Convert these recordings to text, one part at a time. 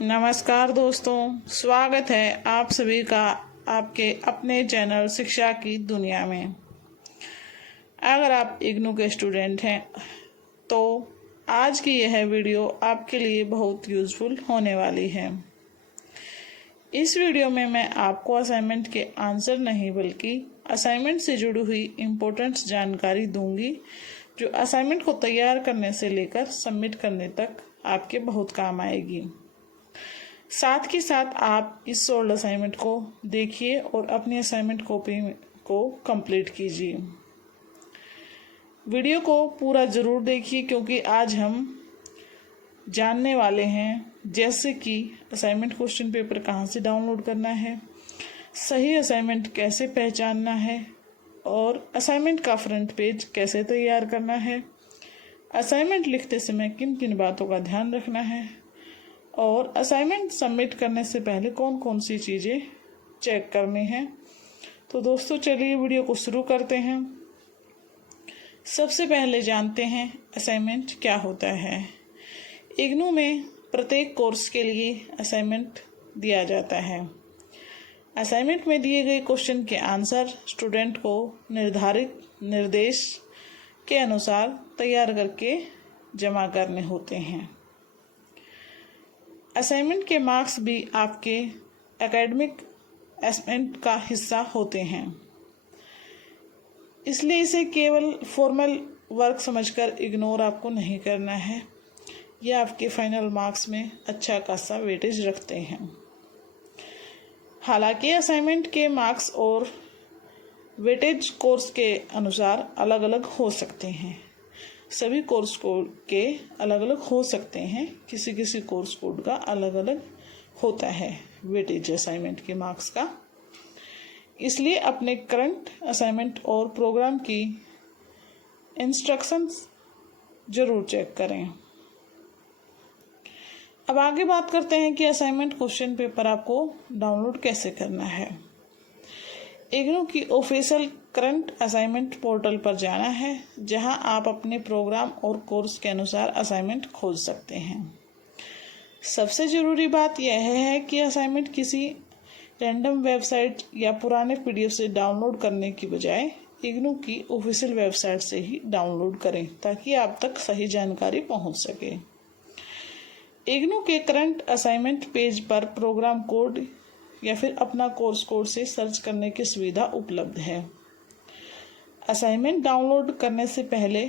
नमस्कार दोस्तों, स्वागत है आप सभी का आपके अपने चैनल शिक्षा की दुनिया में। अगर आप इग्नू के स्टूडेंट हैं तो आज की यह वीडियो आपके लिए बहुत यूज़फुल होने वाली है। इस वीडियो में मैं आपको असाइनमेंट के आंसर नहीं बल्कि असाइनमेंट से जुड़ी हुई इम्पोर्टेंट जानकारी दूंगी जो असाइनमेंट को तैयार करने से लेकर सबमिट करने तक आपके बहुत काम आएगी। साथ के साथ आप इस सोल्ड असाइनमेंट को देखिए और अपनी असाइनमेंट कॉपी को कंप्लीट कीजिए। वीडियो को पूरा ज़रूर देखिए क्योंकि आज हम जानने वाले हैं जैसे कि असाइनमेंट क्वेश्चन पेपर कहाँ से डाउनलोड करना है, सही असाइनमेंट कैसे पहचानना है और असाइनमेंट का फ्रंट पेज कैसे तैयार करना है, असाइनमेंट लिखते समय किन किन बातों का ध्यान रखना है और असाइनमेंट सबमिट करने से पहले कौन कौन सी चीज़ें चेक करनी हैं। तो दोस्तों चलिए वीडियो को शुरू करते हैं। सबसे पहले जानते हैं असाइनमेंट क्या होता है। इग्नू में प्रत्येक कोर्स के लिए असाइनमेंट दिया जाता है। असाइनमेंट में दिए गए क्वेश्चन के आंसर स्टूडेंट को निर्धारित निर्देश के अनुसार तैयार करके जमा करने होते हैं। असाइनमेंट के मार्क्स भी आपके एकेडमिक असेसमेंट का हिस्सा होते हैं, इसलिए इसे केवल फॉर्मल वर्क समझकर इग्नोर आपको नहीं करना है। यह आपके फाइनल मार्क्स में अच्छा खासा वेटेज रखते हैं। हालांकि असाइनमेंट के मार्क्स और वेटेज कोर्स के अनुसार अलग अलग हो सकते हैं। सभी कोर्स कोड के अलग अलग हो सकते हैं, किसी किसी कोर्स कोड का अलग अलग होता है वेटेज असाइनमेंट के मार्क्स का। इसलिए अपने करंट असाइनमेंट और प्रोग्राम की इंस्ट्रक्शंस जरूर चेक करें। अब आगे बात करते हैं कि असाइनमेंट क्वेश्चन पेपर आपको डाउनलोड कैसे करना है। इग्नू की ऑफिशियल करंट असाइनमेंट पोर्टल पर जाना है, जहां आप अपने प्रोग्राम और कोर्स के अनुसार असाइनमेंट खोज सकते हैं। सबसे ज़रूरी बात यह है कि असाइनमेंट किसी रैंडम वेबसाइट या पुराने पीडीएफ से डाउनलोड करने की बजाय इग्नू की ऑफिशियल वेबसाइट से ही डाउनलोड करें ताकि आप तक सही जानकारी पहुंच सके। इग्नू के करंट असाइनमेंट पेज पर प्रोग्राम कोड या फिर अपना कोर्स कोड से सर्च करने की सुविधा उपलब्ध है। असाइनमेंट डाउनलोड करने से पहले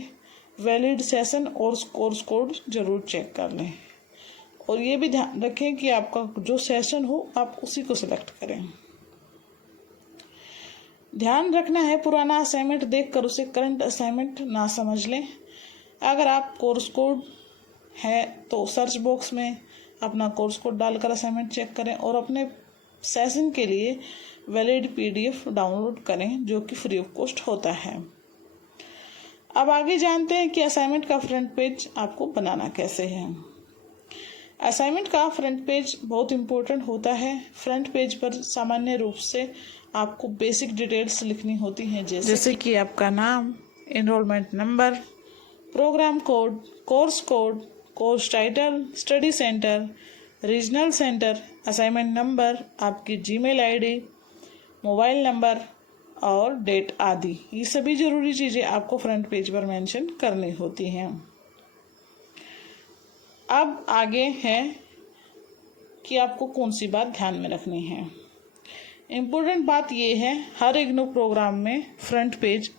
वैलिड सेशन और कोर्स कोड जरूर चेक कर लें और ये भी ध्यान रखें कि आपका जो सेशन हो आप उसी को सिलेक्ट करें। ध्यान रखना है पुराना असाइनमेंट देखकर उसे करंट असाइनमेंट ना समझ लें। अगर आप कोर्स कोड है तो सर्च बॉक्स में अपना कोर्स कोड डालकर असाइनमेंट चेक करें और अपने सेशन के लिए वैलिड पीडीएफ डाउनलोड करें जो कि फ्री ऑफ कॉस्ट होता है। अब आगे जानते हैं कि असाइनमेंट का फ्रंट पेज आपको बनाना कैसे है। असाइनमेंट का फ्रंट पेज बहुत इम्पोर्टेंट होता है। फ्रंट पेज पर सामान्य रूप से आपको बेसिक डिटेल्स लिखनी होती हैं जैसे कि आपका नाम, enrolment number, programme code, course title, study centre, regional centre, assignment number, आपकी जीमेल आईडी, मोबाइल नंबर और डेट आदि। ये सभी ज़रूरी चीज़ें आपको फ्रंट पेज पर मेंशन करनी होती हैं। अब आगे है कि आपको कौन सी बात ध्यान में रखनी है। इम्पोर्टेंट बात यह है, हर इग्नू प्रोग्राम में फ्रंट पेज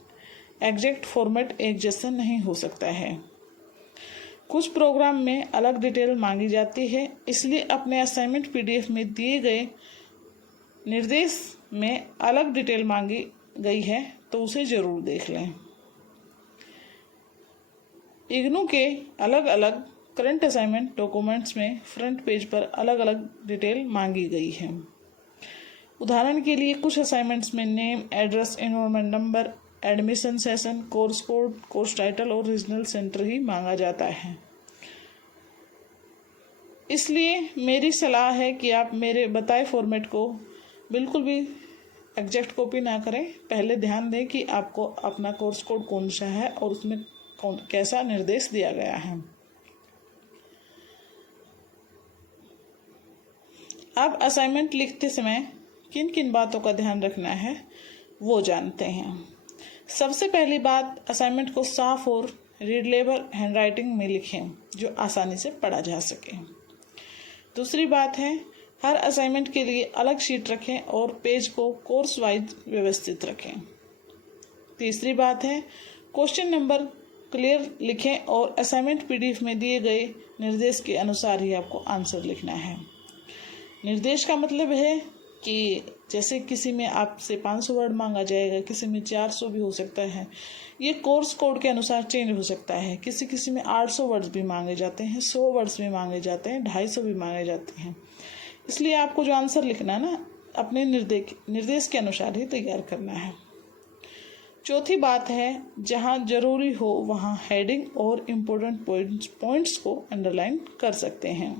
एग्जैक्ट फॉर्मेट एक जैसा नहीं हो सकता है। कुछ प्रोग्राम में अलग डिटेल मांगी जाती है, इसलिए अपने असाइनमेंट पीडीएफ में दिए गए निर्देश में अलग डिटेल मांगी गई है तो उसे जरूर देख लें। इग्नू के अलग अलग करंट असाइनमेंट डॉक्यूमेंट्स में फ्रंट पेज पर अलग अलग डिटेल मांगी गई है। उदाहरण के लिए कुछ असाइनमेंट्स में name, address, enrolment number, admission session, course code, course title और रीजनल सेंटर ही मांगा जाता है। इसलिए मेरी सलाह है कि आप मेरे बताए फॉर्मेट को बिल्कुल भी एग्जैक्ट कॉपी ना करें। पहले ध्यान दें कि आपको अपना कोर्स कोड कौन सा है और उसमें कैसा निर्देश दिया गया है। अब असाइनमेंट लिखते समय किन किन बातों का ध्यान रखना है वो जानते हैं। सबसे पहली बात, असाइनमेंट को साफ और रीडेबल हैंडराइटिंग में लिखें जो आसानी से पढ़ा जा सके। दूसरी बात है, हर असाइनमेंट के लिए अलग शीट रखें और पेज को कोर्स वाइज व्यवस्थित रखें। तीसरी बात है, क्वेश्चन नंबर क्लियर लिखें और असाइनमेंट पीडीएफ में दिए गए निर्देश के अनुसार ही आपको आंसर लिखना है। निर्देश का मतलब है कि जैसे किसी में आपसे 500 वर्ड मांगा जाएगा, किसी में 400 भी हो सकता है। ये कोर्स कोड के अनुसार चेंज हो सकता है। किसी में 800 वर्ड्स भी मांगे जाते हैं, 100 वर्ड्स भी मांगे जाते हैं, 250 भी मांगे जाते हैं। इसलिए आपको जो आंसर लिखना है ना, अपने निर्देश के अनुसार ही तैयार करना है। चौथी बात है, जहाँ जरूरी हो वहाँ हेडिंग और इम्पोर्टेंट पॉइंट्स को अंडरलाइन कर सकते हैं।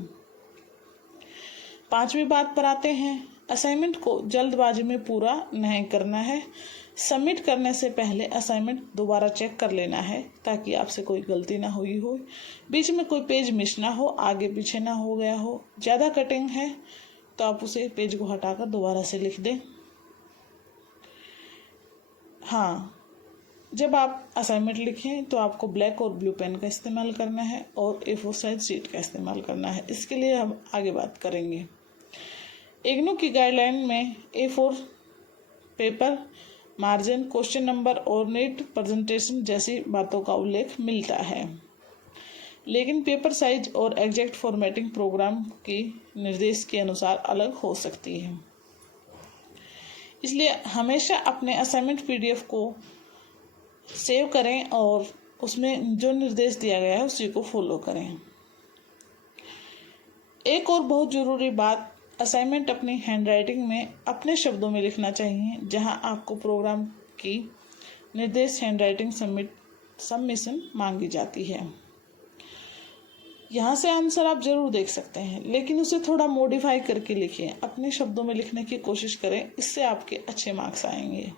पांचवी बात पर आते हैं, असाइनमेंट को जल्दबाजी में पूरा नहीं करना है। सबमिट करने से पहले असाइनमेंट दोबारा चेक कर लेना है ताकि आपसे कोई गलती ना हुई हो, बीच में कोई पेज मिस ना हो, आगे पीछे ना हो गया हो। ज़्यादा कटिंग है तो आप उसे पेज को हटाकर दोबारा से लिख दें। हाँ, जब आप असाइनमेंट लिखें तो आपको ब्लैक और ब्लू पेन का इस्तेमाल करना है और A4 साइज शीट का इस्तेमाल करना है। इसके लिए हम आगे बात करेंगे। इग्नू की गाइडलाइन में A4 paper, margin, question number और नीट प्रेजेंटेशन जैसी बातों का उल्लेख मिलता है, लेकिन पेपर साइज और एग्जैक्ट फॉर्मेटिंग प्रोग्राम की निर्देश के अनुसार अलग हो सकती है। इसलिए हमेशा अपने असाइनमेंट पीडीएफ को सेव करें और उसमें जो निर्देश दिया गया है उसी को फॉलो करें। एक और बहुत ज़रूरी बात, असाइनमेंट अपनी हैंडराइटिंग में अपने शब्दों में लिखना चाहिए। जहां आपको प्रोग्राम की निर्देश हैंडराइटिंग सबमिशन मांगी जाती है, यहाँ से आंसर आप जरूर देख सकते हैं, लेकिन उसे थोड़ा मॉडिफाई करके लिखें। अपने शब्दों में लिखने की कोशिश करें, इससे आपके अच्छे मार्क्स आएंगे।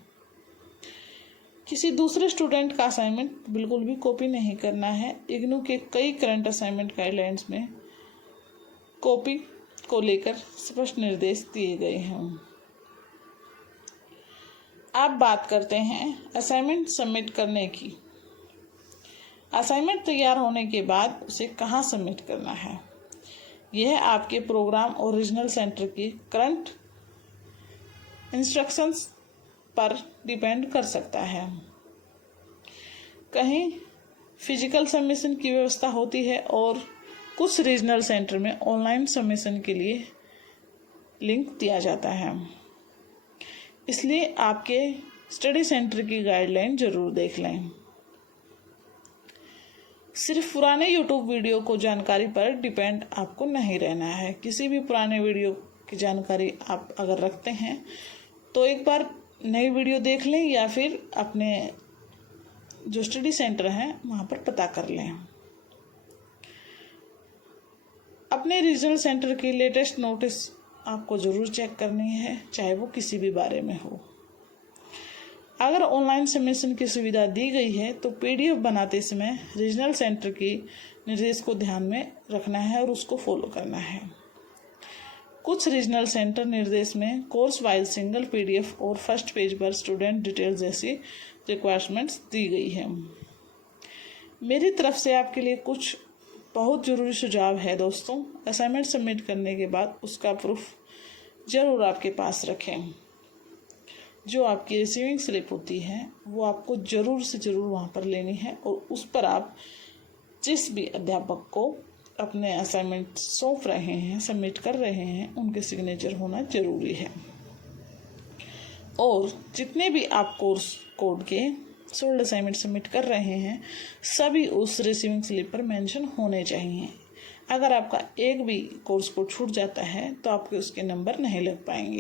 किसी दूसरे स्टूडेंट का असाइनमेंट बिल्कुल भी कॉपी नहीं करना है। इग्नू के कई करंट असाइनमेंट गाइडलाइंस में कॉपी को लेकर स्पष्ट निर्देश दिए गए हैं। अब बात करते हैं असाइनमेंट सबमिट करने की। असाइनमेंट तैयार होने के बाद उसे कहाँ सबमिट करना है, यह आपके प्रोग्राम और रीजनल सेंटर की करंट इंस्ट्रक्शंस पर डिपेंड कर सकता है। कहीं फिजिकल सबमिशन की व्यवस्था होती है और कुछ रीजनल सेंटर में ऑनलाइन सबमिशन के लिए लिंक दिया जाता है। इसलिए आपके स्टडी सेंटर की गाइडलाइन जरूर देख लें। सिर्फ पुराने यूट्यूब वीडियो को जानकारी पर डिपेंड आपको नहीं रहना है। किसी भी पुराने वीडियो की जानकारी आप अगर रखते हैं तो एक बार नई वीडियो देख लें या फिर अपने जो स्टडी सेंटर हैं वहाँ पर पता कर लें। अपने रीजनल सेंटर की लेटेस्ट नोटिस आपको ज़रूर चेक करनी है, चाहे वो किसी भी बारे में हो। अगर ऑनलाइन सबमिशन की सुविधा दी गई है तो पीडीएफ बनाते समय रीजनल सेंटर की निर्देश को ध्यान में रखना है और उसको फॉलो करना है। कुछ रीजनल सेंटर निर्देश में कोर्स वाइज सिंगल पीडीएफ और फर्स्ट पेज पर स्टूडेंट डिटेल्स जैसी रिक्वायरमेंट्स दी गई है। मेरी तरफ से आपके लिए कुछ बहुत ज़रूरी सुझाव है दोस्तों। असाइनमेंट सबमिट करने के बाद उसका प्रूफ ज़रूर आपके पास रखें। जो आपकी रिसीविंग स्लिप होती है वो आपको ज़रूर से ज़रूर वहाँ पर लेनी है और उस पर आप जिस भी अध्यापक को अपने असाइनमेंट सौंप रहे हैं, सबमिट कर रहे हैं, उनके सिग्नेचर होना ज़रूरी है। और जितने भी आप कोर्स कोड के सोल्ड असाइनमेंट सबमिट कर रहे हैं सभी उस रिसीविंग स्लिप पर मेंशन होने चाहिए। अगर आपका एक भी कोर्स कोड छूट जाता है तो आपके उसके नंबर नहीं लग पाएंगे।